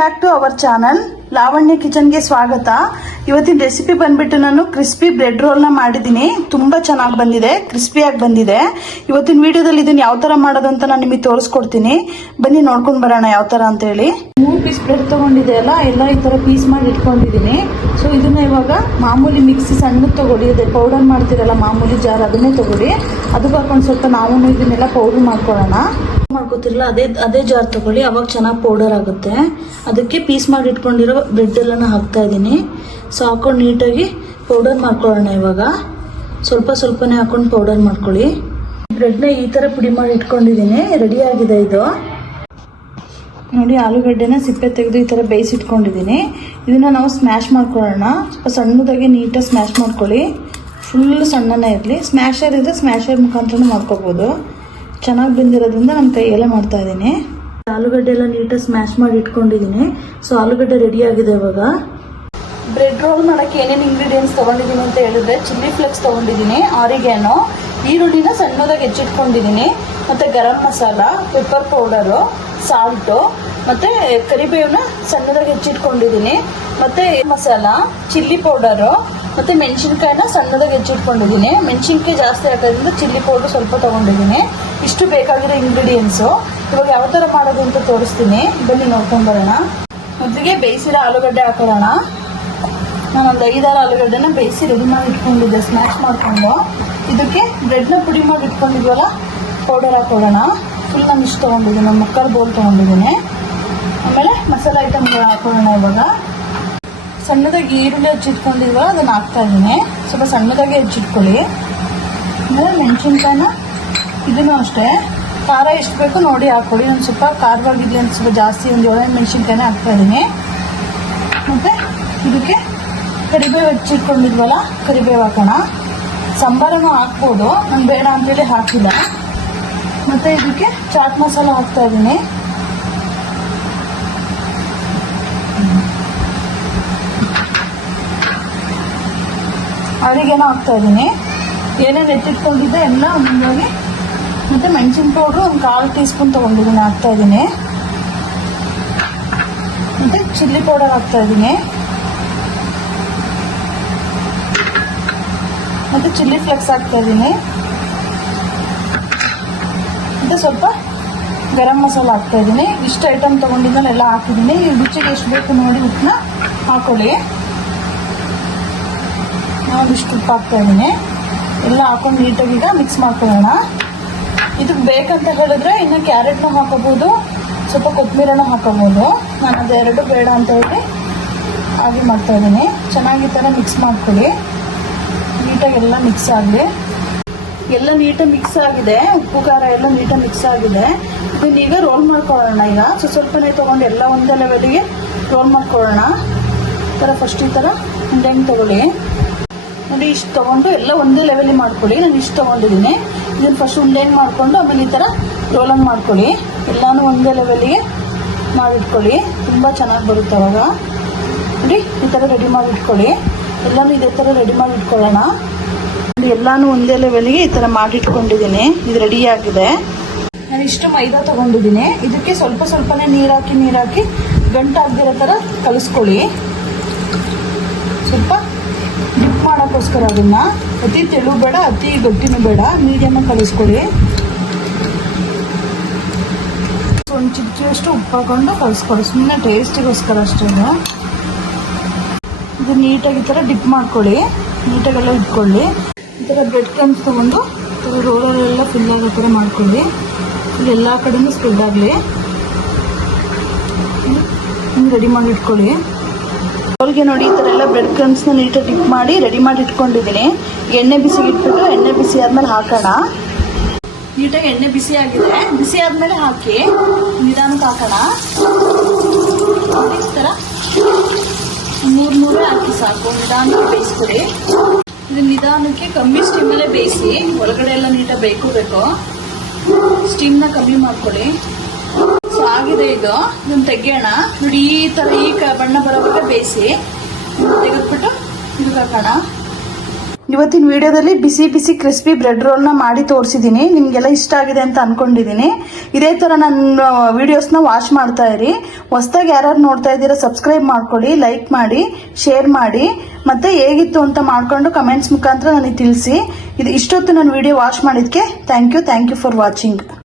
Back to our channel Lavanya ಕಿಚನ್ಗೆ ಸ್ವಾಗತ. ಇವತ್ತಿನ ರೆಸಿಪಿ ಬಂದ್ಬಿಟ್ಟು ನಾನು ಕ್ರಿಸ್ಪಿ ಬ್ರೆಡ್ ರೋಲ್ನ ಮಾಡಿದ್ದೀನಿ. ತುಂಬ ಚೆನ್ನಾಗಿ ಬಂದಿದೆ, ಕ್ರಿಸ್ಪಿಯಾಗಿ ಬಂದಿದೆ. ಇವತ್ತಿನ ವಿಡಿಯೋದಲ್ಲಿ ಇದನ್ನು ಯಾವ ಥರ ಮಾಡೋದು ಅಂತ ನಾನು ನಿಮಗೆ ತೋರಿಸ್ಕೊಡ್ತೀನಿ. ಬನ್ನಿ ನೋಡ್ಕೊಂಡು ಬರೋಣ ಯಾವ ಥರ ಅಂತೇಳಿ. 3 ಪೀಸ್ ಬ್ರೆಡ್ ತೊಗೊಂಡಿದೆ ಅಲ್ಲ, ಎಲ್ಲ ಈ ಥರ ಪೀಸ್ ಮಾಡಿ ಇಟ್ಕೊಂಡಿದ್ದೀನಿ. ಸೊ ಇದನ್ನು ಇವಾಗ ಮಾಮೂಲಿ ಮಿಕ್ಸಿ ಸಣ್ಣದು ತೊಗೊಳ್ಳಿ, ಅದೇ ಪೌಡರ್ ಮಾಡ್ತೀರಲ್ಲ ಮಾಮೂಲಿ ಜಾರ್, ಅದನ್ನೇ ತೊಗೊಳ್ಳಿ. ಅದಕ್ಕೆ ಹಾಕೊಂಡು ಸ್ವಲ್ಪ ನಾವು ಇದನ್ನೆಲ್ಲ ಪೌಡರ್ ಮಾಡ್ಕೊಳ್ಳೋಣ. ಮಾಡ್ಕೋತಿರಲ್ಲ ಅದೇ ಜಾರ್ ತಗೊಳ್ಳಿ, ಅವಾಗ ಚೆನ್ನಾಗಿ ಪೌಡರ್ ಆಗುತ್ತೆ. ಅದಕ್ಕೆ ಪೀಸ್ ಮಾಡಿ ಇಟ್ಕೊಂಡಿರೋ ಬ್ರೆಡ್ ಎಲ್ಲನ ಹಾಕ್ತಾ ಇದ್ದೀನಿ. ಸೊ ಹಾಕೊಂಡು ನೀಟಾಗಿ ಪೌಡರ್ ಮಾಡ್ಕೊಳ್ಳೋಣ. ಇವಾಗ ಸ್ವಲ್ಪನೇ ಹಾಕೊಂಡು ಪೌಡರ್ ಮಾಡ್ಕೊಳ್ಳಿ. ಬ್ರೆಡ್ನ ಈ ಥರ ಪುಡಿ ಮಾಡಿ ಇಟ್ಕೊಂಡಿದ್ದೀನಿ, ರೆಡಿ ಆಗಿದೆ ಇದು. ನೋಡಿ, ಆಲೂಗಡ್ಡೆನ ಸಿಪ್ಪೆ ತೆಗೆದು ಈ ಥರ ಬೇಯಿಸಿಟ್ಕೊಂಡಿದ್ದೀನಿ. ಇದನ್ನು ನಾವು ಸ್ಮ್ಯಾಶ್ ಮಾಡ್ಕೊಳ್ಳೋಣ. ಸ್ವಲ್ಪ ಸಣ್ಣದಾಗಿ ನೀಟಾಗಿ ಸ್ಮ್ಯಾಶ್ ಮಾಡ್ಕೊಳ್ಳಿ. ಫುಲ್ ಸಣ್ಣನೇ ಇರಲಿ. ಸ್ಮ್ಯಾಶರ್ ಇದ್ದರೆ ಸ್ಮ್ಯಾಶರ್ ಮುಖಾಂತರ ಮಾಡ್ಕೋಬೋದು. ಚೆನ್ನಾಗಿ ಬೆಂದಿರೋದ್ರಿಂದ ನಾನು ಕೈಯಲ್ಲೇ ಮಾಡ್ತಾ ಇದ್ದೀನಿ. ಆಲೂಗಡ್ಡೆ ಎಲ್ಲ ನೀಟಾಗಿ ಸ್ಮ್ಯಾಶ್ ಮಾಡಿ ಇಟ್ಕೊಂಡಿದ್ದೀನಿ. ಸೊ ಆಲೂಗಡ್ಡೆ ರೆಡಿ ಆಗಿದೆ. ಇವಾಗ ಬ್ರೆಡ್ ರೋಲ್ ಮಾಡೋಕ್ಕೆ ಏನೇನು ಇಂಗ್ರೀಡಿಯೆಂಟ್ಸ್ ತೊಗೊಂಡಿದ್ದೀನಿ ಅಂತ ಹೇಳಿದ್ರೆ, ಚಿಲ್ಲಿ ಫ್ಲೇಕ್ಸ್ ತೊಗೊಂಡಿದ್ದೀನಿ, ಆರಿಗ್ಯಾನೋ, ಈರುಳ್ಳಿನ ಸಣ್ಣದಾಗಿ ಹೆಚ್ಚಿಟ್ಕೊಂಡಿದ್ದೀನಿ, ಮತ್ತು garam masala, pepper powder, salt, ಮತ್ತು ಕರಿಬೇವನ್ನ ಸಣ್ಣದಾಗಿ ಹೆಚ್ಚಿಟ್ಕೊಂಡಿದ್ದೀನಿ, ಮತ್ತು ಮಸಾಲ, ಚಿಲ್ಲಿ ಪೌಡರು, ಮತ್ತು ಮೆಣಸಿನ್ಕಾಯಿನ ಸಣ್ಣದಾಗಿ ಹೆಚ್ಚಿಟ್ಕೊಂಡಿದ್ದೀನಿ. ಮೆಣಸಿನ್ಕಾಯಿ ಜಾಸ್ತಿ ಹಾಕೋದ್ರಿಂದ ಚಿಲ್ಲಿ ಪೌಡರ್ ಸ್ವಲ್ಪ ತೊಗೊಂಡಿದ್ದೀನಿ. ಇಷ್ಟು ಬೇಕಾಗಿರೋ ಇಂಗ್ರೀಡಿಯೆಂಟ್ಸು. ಇವಾಗ ಯಾವ ಥರ ಮಾಡೋದು ಅಂತ ತೋರಿಸ್ತೀನಿ, ಬನ್ನಿ ನೋಡ್ಕೊಂಡು ಬರೋಣ. ಮೊದಲಿಗೆ ಬೇಯಿಸಿರೋ ಆಲೂಗಡ್ಡೆ ಹಾಕೊಳ್ಳೋಣ. ನಾನೊಂದು 5-6 ಆಲೂಗಡ್ಡೆನ ಬೇಯಿಸಿ ರೆಡಿ ಮಾಡಿ ಇಟ್ಕೊಂಡಿದ್ದೆ, ಸ್ಮ್ಯಾಶ್ ಮಾಡಿಕೊಂಡು. ಇದಕ್ಕೆ ಬ್ರೆಡ್ನ ಪುಡಿ ಮಾಡಿ ಇಟ್ಕೊಂಡಿದ್ವಲ್ಲ, ಪೌಡರ್ ಹಾಕೊಳ್ಳೋಣ. ಫುಲ್ ನಾನು ಇಷ್ಟು ತೊಗೊಂಡಿದ್ದೀನಿ, ನಮ್ಮ ಮಕ್ಕಳ ಬೋಲ್ ತೊಗೊಂಡಿದ್ದೀನಿ. ಆಮೇಲೆ ಮಸಾಲೆ ಐಟಮ್ಗಳು ಹಾಕೊಳ್ಳೋಣ. ಇವಾಗ ಸಣ್ಣದಾಗಿ ಈರುಳ್ಳಿ ಹೆಚ್ಚಿಟ್ಕೊಂಡಿದ್ವಲ್ಲ, ಅದನ್ನು ಹಾಕ್ತಾಯಿದ್ದೀನಿ. ಸ್ವಲ್ಪ ಸಣ್ಣದಾಗಿ ಹೆಚ್ಚಿಟ್ಕೊಳ್ಳಿ. ಆಮೇಲೆ ಮೆಣಸಿನ್ಕಾಯಿನ ಇದನ್ನು ಅಷ್ಟೇ ಖಾರ ಎಷ್ಟು ಬೇಕು ನೋಡಿ ಹಾಕ್ಕೊಳ್ಳಿ. ನಾನು ಸ್ವಲ್ಪ ಖಾರವಾಗಿರಲಿ ಅಂತ ಸ್ವಲ್ಪ ಜಾಸ್ತಿ ಒಂದು 7 ಮೆಣಸಿನ್ಕಾಯಿನ ಹಾಕ್ತಾಯಿದ್ದೀನಿ. ಮತ್ತು ಇದಕ್ಕೆ ಕರಿಬೇವು ಹೆಚ್ಚಿಟ್ಕೊಂಡಿದ್ವಲ್ಲ, ಕರಿಬೇವು ಹಾಕೋಣ. ಸಾಂಬಾರನ್ನು ಹಾಕ್ಬೋದು, ನಾನು ಬೇಡ ಅಂತೇಳಿ ಹಾಕಿಲ್ಲ. ಮತ್ತು ಇದಕ್ಕೆ ಚಾಟ್ ಮಸಾಲ ಹಾಕ್ತಾಯಿದ್ದೀನಿ. ಅಡಿಗೆನೂ ಹಾಕ್ತಾಯಿದ್ದೀನಿ. ಏನೇನು ಎತ್ತಿಟ್ಕೊಂಡಿದ್ದೆ ಎಲ್ಲ ಒಂದೊಂದಾಗಿ. ಮತ್ತು ಮೆಣಸಿನ ಪೌಡ್ರು ಒಂದು 1/4 ಟೀ ಸ್ಪೂನ್ ತೊಗೊಂಡಿದ್ದೀನಿ, ಹಾಕ್ತಾಯಿದ್ದೀನಿ. ಮತ್ತು ಚಿಲ್ಲಿ ಪೌಡರ್ ಹಾಕ್ತಾಯಿದ್ದೀನಿ. ಮತ್ತು ಚಿಲ್ಲಿ ಫ್ಲೇಕ್ಸ್ ಹಾಕ್ತಾಯಿದ್ದೀನಿ. ಮತ್ತು ಸ್ವಲ್ಪ ಗರಂ ಮಸಾಲ ಹಾಕ್ತಾಯಿದ್ದೀನಿ. ಇಷ್ಟು ಐಟಮ್ ತೊಗೊಂಡಿದ್ದಲ್ಲಿ ಎಲ್ಲ ಹಾಕಿದ್ದೀನಿ. ಈ ರುಚಿಗೆ ಎಷ್ಟು ಬೇಕು ನೋಡಿ ಉಪ್ಪನ್ನ ಹಾಕೊಳ್ಳಿ. ನಾನಿಷ್ಟು ಉಪ್ಪು ಹಾಕ್ತಾಯಿದ್ದೀನಿ. ಎಲ್ಲ ಹಾಕೊಂಡು ನೀಟಾಗಿ ಈಗ ಮಿಕ್ಸ್ ಮಾಡ್ಕೊಳ್ಳೋಣ. ಇದಕ್ಕೆ ಬೇಕಂತ ಹೇಳಿದ್ರೆ ಇನ್ನು ಕ್ಯಾರೆಟ್ನೂ ಹಾಕೋಬೋದು, ಸ್ವಲ್ಪ ಕೊತ್ತಂಬರಿನೂ ಹಾಕೋಬೋದು. ನಾನು ಅದೆರಡು ಬೇಡ ಅಂತ ಹೇಳಿ ಹಾಗೆ ಮಾಡ್ತಾಯಿದ್ದೀನಿ. ಚೆನ್ನಾಗಿ ಈ ಥರ ಮಿಕ್ಸ್ ಮಾಡ್ಕೊಳ್ಳಿ. ನೀಟಾಗಿ ಎಲ್ಲ ಮಿಕ್ಸ್ ಆಗಲಿ. ಎಲ್ಲ ನೀಟಾಗಿ ಮಿಕ್ಸ್ ಆಗಿದೆ, ಉಪ್ಪು ಖಾರ ಎಲ್ಲ ನೀಟಾಗಿ ಮಿಕ್ಸ್ ಆಗಿದೆ. ಇದನ್ನೀಗ ರೋಲ್ ಮಾಡ್ಕೊಳ್ಳೋಣ. ಈಗ ಸ್ವಲ್ಪನೇ ತೊಗೊಂಡು ಎಲ್ಲ ಒಂದೇ ಲೆವೆಲಿಗೆ ರೋಲ್ ಮಾಡ್ಕೊಳ್ಳೋಣ. ಈ ಥರ ಫಸ್ಟ್ ಈ ಥರ ಉಂಡೆಂಗೆ ತೊಗೊಳ್ಳಿ. ನೋಡಿ, ಇಷ್ಟು ತೊಗೊಂಡು ಎಲ್ಲ ಒಂದೇ ಲೆವೆಲಿಗೆ ಮಾಡ್ಕೊಳ್ಳಿ. ನಾನು ಇಷ್ಟು ತೊಗೊಂಡಿದ್ದೀನಿ. ಇದನ್ನು ಫಸ್ಟ್ ಉಂಡೆಂಗೆ ಮಾಡಿಕೊಂಡು ಆಮೇಲೆ ಈ ಥರ ರೋಲಂಗ್ ಮಾಡ್ಕೊಳ್ಳಿ. ಎಲ್ಲನೂ ಒಂದೇ ಲೆವೆಲಿಗೆ ಮಾಡಿಟ್ಕೊಳ್ಳಿ, ತುಂಬ ಚೆನ್ನಾಗಿ ಬರುತ್ತೆ ಅವಾಗ. ನೋಡಿ, ಈ ಥರ ರೆಡಿ ಮಾಡಿಟ್ಕೊಳ್ಳಿ. ಎಲ್ಲನೂ ಇದೇ ಥರ ರೆಡಿ ಮಾಡಿ ಇಟ್ಕೊಳ್ಳೋಣ. ಎಲ್ಲನೂ ಒಂದೇ ಲೆವೆಲಿಗೆ ಈ ಥರ ಮಾಡಿಟ್ಕೊಂಡಿದ್ದೀನಿ. ಇದು ರೆಡಿಯಾಗಿದೆ. ನಾನು ಇಷ್ಟು ಮೈದಾ ತೊಗೊಂಡಿದ್ದೀನಿ. ಇದಕ್ಕೆ ಸ್ವಲ್ಪನೇ ನೀರು ಹಾಕಿ ಗಂಟಾಗದಿರೋ ಥರ ಕಲಿಸ್ಕೊಳ್ಳಿ. ಸ್ವಲ್ಪ ಡಿಪ್ ಮಾಡೋಕ್ಕೋಸ್ಕರ ಅದನ್ನು ಅತಿ ತೆಳು ಬೇಡ, ಅತಿ ಗಟ್ಟಿನೂ ಬೇಡ, ಮೀಡಿಯಮ್ಮಾಗಿ ಕಲಿಸ್ಕೊಳ್ಳಿ. ಒಂದು ಚಿಟಿಕೆಯಷ್ಟು ಉಪ್ಪು ಹಾಕೊಂಡು ಕಲಿಸ್ಕೊಳ್ಳಿ, ಸುಮ್ಮನೆ ಟೇಸ್ಟಿಗೋಸ್ಕರ ಅಷ್ಟೇ. ಇದು ನೀಟಾಗಿ ಈ ಥರ ಡಿಪ್ ಮಾಡ್ಕೊಳ್ಳಿ. ನೀಟಾಗೆಲ್ಲ ಇಟ್ಕೊಳ್ಳಿ. ಈ ಥರ ಬ್ರೆಡ್ ಕ್ರಮ್ಸ್ ತೊಗೊಂಡು ರೋಲಲ್ಲೆಲ್ಲ ಫಿಲ್ ಆಗೋ ಥರ ಮಾಡ್ಕೊಳ್ಳಿ. ಇಲ್ಲಿ ಎಲ್ಲ ಕಡೆಯೂ ಸ್ಪ್ರೆಡ್ ಆಗಲಿ. ರೆಡಿ ಮಾಡಿ ಇಟ್ಕೊಳ್ಳಿ. ರೋಲ್ಗೆ ನೋಡಿ, ಈ ಥರ ಎಲ್ಲ ಬ್ರೆಡ್ ಕ್ರಮ್ಸ್ನ ನೀಟಾಗಿ ಡಿಪ್ ಮಾಡಿ ರೆಡಿ ಮಾಡಿ ಇಟ್ಕೊಂಡಿದ್ದೀನಿ. ಎಣ್ಣೆ ಬಿಸಿಗೆ ಇಟ್ಬಿಟ್ಟು ಎಣ್ಣೆ ಬಿಸಿ ಆದಮೇಲೆ ಹಾಕೋಣ. ನೀಟಾಗಿ ಎಣ್ಣೆ ಬಿಸಿ ಆಗಿದೆ. ಬಿಸಿ ಆದಮೇಲೆ ಹಾಕಿ ನಿಧಾನಕ್ಕೆ ಹಾಕೋಣ. ಈ ಥರ 3 ಹಾಕಿ ಸಾಕು. ನಿಧಾನಕ್ಕೆ ಬೇಯಿಸ್ಕೊಡಿ. ಇದು ನಿಧಾನಕ್ಕೆ ಕಮ್ಮಿ ಸ್ಟೀಮಲ್ಲೇ ಬೇಯಿಸಿ. ಒಳಗಡೆ ಎಲ್ಲ ನೀಟಾಗಿ ಬೇಯ್ಕೋಬೇಕು. ಸ್ಟೀಮ್ನ ಕಮ್ಮಿ ಮಾಡ್ಕೊಳ್ಳಿ. ಸೊ ಆಗಿದೆ ಇದು. ಇದನ್ನು ತೆಗೆಯೋಣ. ನೋಡಿ, ಈ ಥರ ಈ ಬಣ್ಣ ಬರೋವಾಗ ಬೇಯಿಸಿ ತೆಗೆದ್ಬಿಟ್ಟು ಇದಕ್ಕೆ ಹಾಕೋಣ. ಇವತ್ತಿನ ವಿಡಿಯೋದಲ್ಲಿ ಬಿಸಿ ಬಿಸಿ ಕ್ರಿಸ್ಪಿ ಬ್ರೆಡ್ ರೋಲ್ನ ಮಾಡಿ ತೋರಿಸಿದ್ದೀನಿ. ನಿಮಗೆಲ್ಲ ಇಷ್ಟ ಆಗಿದೆ ಅಂತ ಅನ್ಕೊಂಡಿದ್ದೀನಿ. ಇದೇ ಥರ ನನ್ನ ವಿಡಿಯೋಸ್ನ ವಾಚ್ ಮಾಡ್ತಾ ಇರಿ. ಹೊಸದಾಗಿ ಯಾರ್ಯಾರು ನೋಡ್ತಾ ಇದ್ದೀರಾ ಸಬ್ಸ್ಕ್ರೈಬ್ ಮಾಡ್ಕೊಳ್ಳಿ, ಲೈಕ್ ಮಾಡಿ, ಶೇರ್ ಮಾಡಿ, ಮತ್ತೆ ಹೇಗಿತ್ತು ಅಂತ ಮಾಡ್ಕೊಂಡು ಕಮೆಂಟ್ಸ್ ಮುಖಾಂತರ ನನಗೆ ತಿಳಿಸಿ. ಇದು ಇಷ್ಟೊತ್ತು ನನ್ನ ವಿಡಿಯೋ ವಾಚ್ ಮಾಡಿದ್ದಕ್ಕೆ ಥ್ಯಾಂಕ್ ಯು ಫಾರ್ ವಾಚಿಂಗ್.